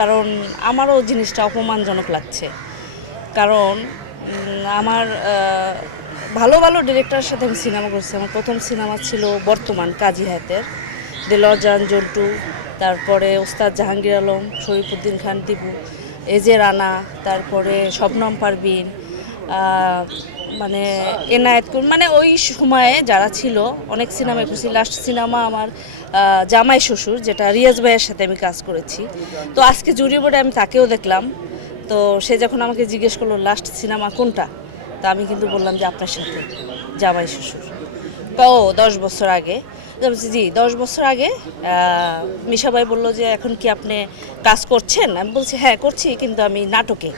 কারণ আমারও জিনিসটা অপমানজনক লাগছে। কারণ আমার ভালো ভালো ডিরেক্টরের সাথে আমি সিনেমা করছি। আমার প্রথম সিনেমা ছিল বর্তমান কাজী হায়াতের। দেলজান জন্টু তারপরে ওস্তাদ জাহাঙ্গীর আলম শরীফ উদ্দিন খান দিবু এজে রানা, তারপরে শবনম পারবিন মানে এনায়েত কুর- মানে ওই সময়ে যারা ছিল অনেক সিনেমা করছি। লাস্ট সিনেমা আমার জামাই শ্বশুর যেটা রিয়াজ ভাইয়ের সাথে আমি কাজ করেছি। তো আজকে জুরি বোর্ডে আমি তাকেও দেখলাম। তো সে যখন আমাকে জিজ্ঞেস করল লাস্ট সিনেমা কোনটা? তো আমি কিন্তু বললাম যে আপনার সাথে জামাই শ্বশুর। তো দশ বছর আগে জি দশ বছর আগে আহ, মিশা ভাই বলল যে এখন কি আপনি কাজ করছেন? আমি বলছি হ্যাঁ করছি কিন্তু আমি নাটকে।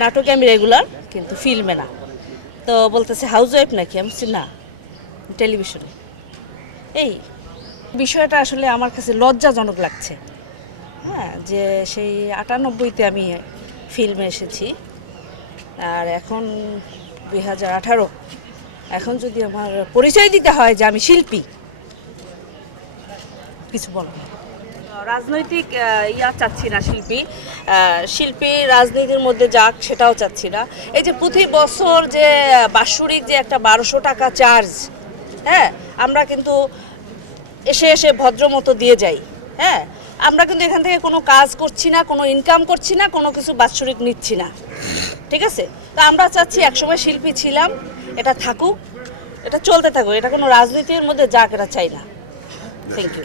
নাটকে আমি রেগুলার কিন্তু ফিল্মে না। তো বলতেছে হাউস ওয়াইফ নাকি? আমি বলছি, না টেলিভিশনে এই, বিষয়টা আসলে আমার কাছে লজ্জাজনক লাগছে। হ্যাঁ যে সেই আটানব্বইতে আমি ফিল্মে এসেছি, আর এখন দুই হাজার আঠারো। এখন যদি আমার পরিচয় দিতে হয় যে আমি শিল্পী, কিছু বলো। রাজনৈতিক ইয়া চাচ্ছি না শিল্পী। শিল্পী রাজনীতির মধ্যে যাক, সেটাও চাচ্ছি না। এই যে প্রতি বছর যে বাৎসরিক যে একটা বারোশো টাকা চার্জ হ্যাঁ আমরা কিন্তু এসে এসে ভদ্র মতো দিয়ে যাই হ্যাঁ। আমরা কিন্তু এখান থেকে কোনো কাজ করছি না, কোনো ইনকাম করছি না, কোনো কিছু বাৎসরিক নিচ্ছি না। ঠিক আছে? তো আমরা চাচ্ছি একসময় শিল্পী ছিলাম, এটা থাকুক, এটা চলতে থাকুক, এটা কোনো রাজনীতির মধ্যে যাক, এটা চাই না। Thank you